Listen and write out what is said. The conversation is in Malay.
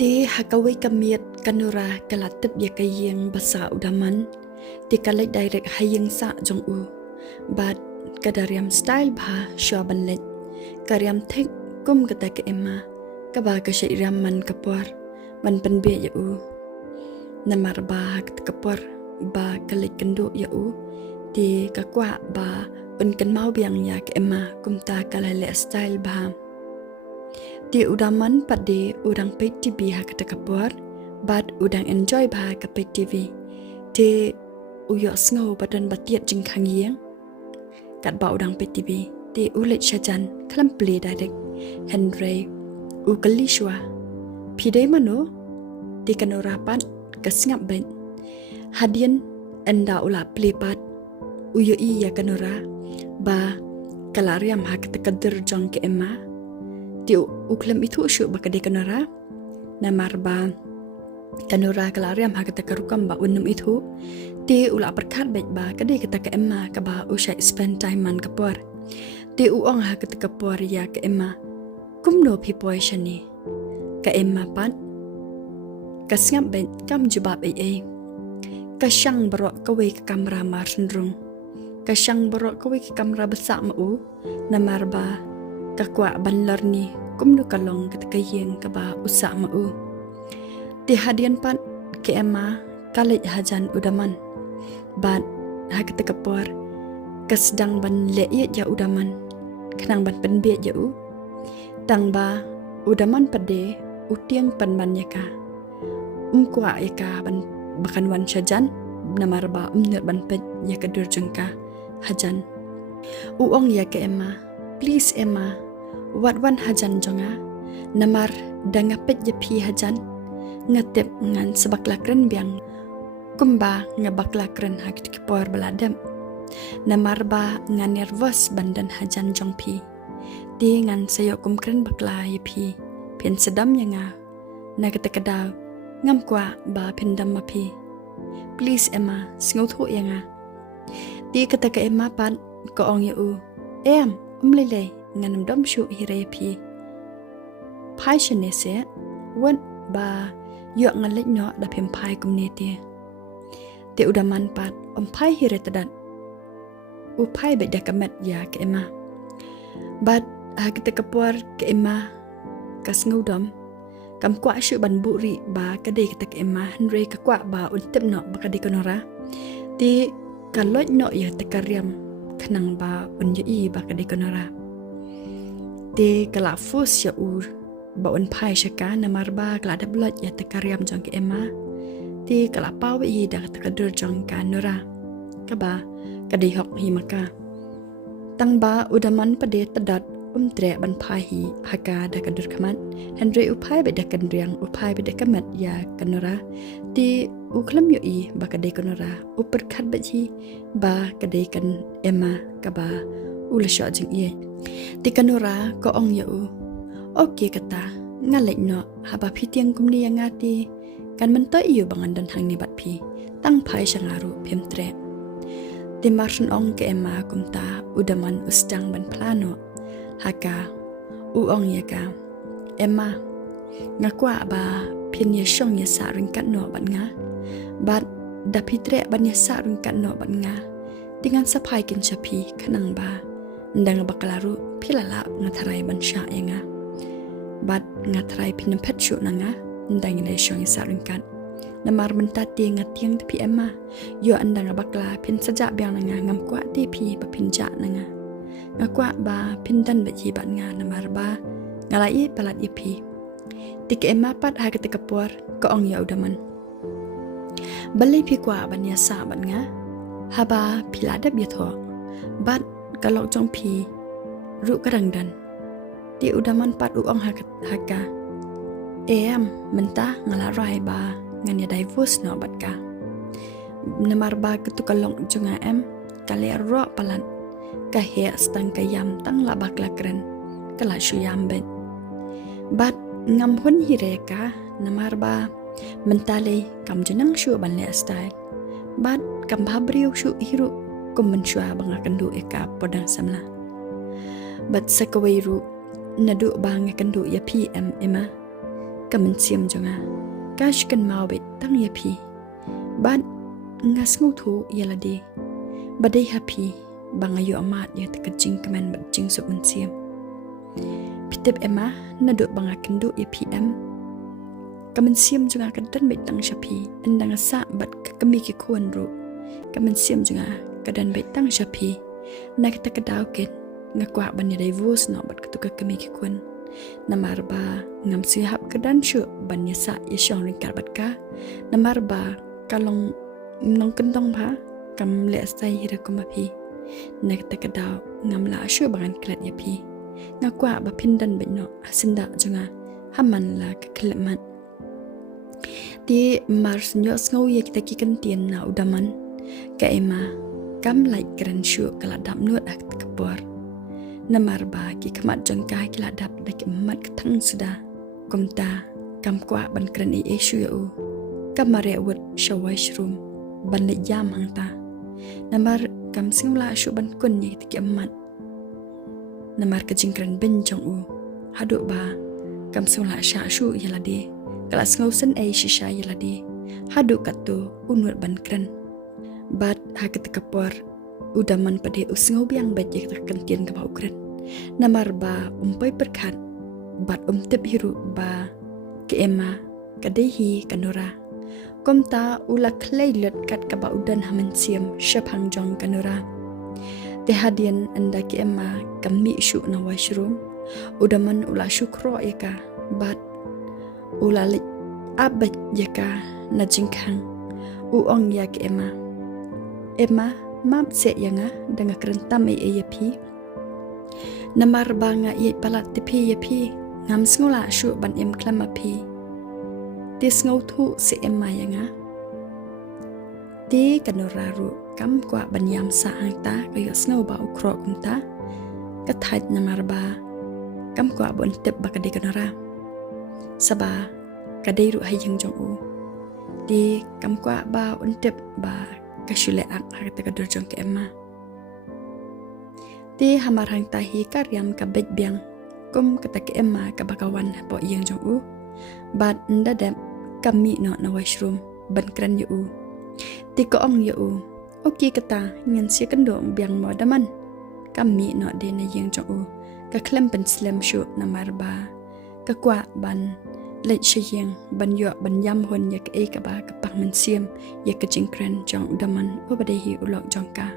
Ti hakawai kamiat kanura kalatip ya kayeng basa udaman. Ti kalai direct hayeng sa jong u. But kadariam style bha syaban let. Kariam tek kum kata ke emma. Kaba ka syairam man kapur. Man penbe ya u. Namar ba hak kapur. Ba kalai kendo ya u. Ti kakwa ba unkan mau biang ya ke emma. Kumta kalai le style bha. Di udaman pada udang pay TV ha kata kapur, bad udang enjoy bah ke pay TV. Di uyok sengau badan batiat jeng kangiang, kat ba udang pay TV. Di ulit syajan kalam play direct. Henry ukali shwa. Pidai mano di kanurapan kesngap ben. Hadian enda ula play pat uyo iya kanura ba kalariam ha kata kader jong ke emma. Di uklam itu syuk baka di kanura namar ba kanura kalariam ha kata karukam ba unum itu di ula berkat baik ba kadi kata ke emma ka ba usai spend time man kapur di uong ha kata kapur ya ke emma kumno pipoy shani ka emma pat kasngam ben kam jubab ai kasyang barok kawe ke kamera mar sendrung kasyang barok kawe ke kamera besak mau namar ba kakwa banlar ni kumno kalong katakayeng kaba usak mau. Di hadian pat ke emma kalit hajan udaman. Bad hakata kapur kasdang ban leiyat ya udaman. Kenang ban penbiat ya u. Tang ba udaman pade utiang panban yaka. Umkwa yaka ban bakan wan syajan namar ba umnut ban ped yaka durjengka hajan. Uong ya ke emma. Please emma. Wat wan hajan jonga namar dangapet je pi hajan ngatip ngan sebaklakren biang kumba ngabaklakren hak kipor beladam namar ba ngan nervous bandan hajan jong pi di ngan sayo kumkren bakla ye pi pen sedam yanga na kata kadaw ngam kwa ba pendam ma pi please emma singuthu yanga di kata ke emma pan ko ong ye u umlele nganam dom shu hire pi pai shene se wan ba yo ngalit no da pem pai community te udaman pat pai hire tadat u pai be dakamet ya ke emma but kita kapur ke emma kas ngudam kam kwa shu ban buri ba kade kita ke emma henry ka kwa ba untip no ba kade konora ti kalot no ya tekariam kanang ba unje I ba kade konora di kala fus ya ur baun pai syaka namar ba kala ada blood ya tekariam jong ke emma di kala pawe I da tekadur jong ka nora kaba kadai hok hi maka tang ba udaman pade tadat tre ban pai hi haka da kadur kamat henry upai be da kendriang upai be da kamat ya kanora di uklam yo I ba kadai kanora uperkat baji ba kadai kan emma kaba ulasha jing I ti kanura ko ong ya u okay kata ngalek no haba pitiang kumni yang ngati kan mentai iyo bangan dan hang ni bat pi tang pai syangaru pemtre ti marsun ong ke emma kumta udaman ustang ban plano haka u ong ya ka emma ngakwa ba pin ya syong ya sa ringkat no bat nga bat da pitre ban ya sa ringkat no bat nga dengan sapai kin chapi kanang ba ndang bakalaru pilala ngatharai bansha yanga bat ngatharai pinampet shu nanga ndang ine syong saringkat namar mentati ngatiang tapi emma yo andang bakla pin sajak biang nanga ngam kwa tipi ba pinja nanga ngakwa ba pindan baji bat nga namar ba ngalai palat ipi tik emma pat ha ketika kapur ko ong ya udaman balai pi kwa ban ya sa bat nga haba pilada biatho bat kalau jong pi ru kadang dan di udaman pat uong haka mentah ngalarai ba ngan ya divorce no bat ka namar ba ketu kalong jonga kali ro palan ka he stang kayam tang la bakla kren kala syuyam ben bat ngam hun hireka namar ba mentale kam jenang syu ban le style bat kam babriu syu hiru kum mensyua banga kendu eka podang samla bat sakawairu nadu banga kendu ya PM emma kamen siam jonga kash kan mau bet tang ya phi ban ngas ngu thu yalade badai happy bangayo amat ya tekajing kamen bajing sup men siam pitep ema nado banga kendo ya pm kamen siam jonga kadan bet tang shapi andang sa bat kami ki kuan ro kamen siam jonga kadan bet tang shapi nak takadaw ket ngakwa ban ya divorce no bat katuka kami ki kuan namarba ngam sihap kedan syu ban yasa yashong ring karbat ka namarba kalong nong kentong ba kam le sai hira kumapi nak takadaw ngam la syu bangan klat yapi ngakwa ba pindan benno asinda junga haman la ka klemat ti mars nyo sngo yek taki kan tien na udaman ka ema kam lai kran syu kala dam nuat ak kapor namarba ki khamat jangkai ki ladap dak mat thang suda komta kam kwa ban kran e shu u kamare wet shawish room ban le yam hangta namar kam singla shu ban kun ni tik amat namar ka jingkran ben jong u hadu ba kam singla sha shu yalade kala ngau sen e shisha yalade hadu katu unwat ban kran bat hakat kapor udaman pade usngau biang bajek takkan tien ka baukran namar ba umpai perkat bat tep hiru ba ke ema kadehi kanora komta ula klei let kat ka baudan hamen siam shapang jong kanora te hadian anda ke ema kami shu na washroom udaman ula shukro yaka bat ula lik abat yaka na jingkang uong ya ke ema map se yanga danga kerentam yapi namar banga ye palat tepi yapi ngam sngula shu ban em klama pi tis ngau thu se ema yanga ti kanoraru kam kwa ban yam sa hangta kayo snau ba ukro kumta kathait namar ba kam kwa bon tep ba kade kanora saba kade ru hayang jong u ti kam kwa ba on tep ba kasule ak hakta kadur jong ke ema ti hamar hang tahi karyam ka bet biang kum kata ke ema ka bakawan po yang jong u bat ndadem kami no na washroom ban kran yu u ti ko ong yu u oki kata ngan sia kendo biang mo daman kami no de na yang jong u ka klem pen slam shu na marba ka kwa ban lech shiyang ban yo ban yam hon yak e ka ba ka pang men siam yak ka jingkran jong daman obadehi ulok jong ka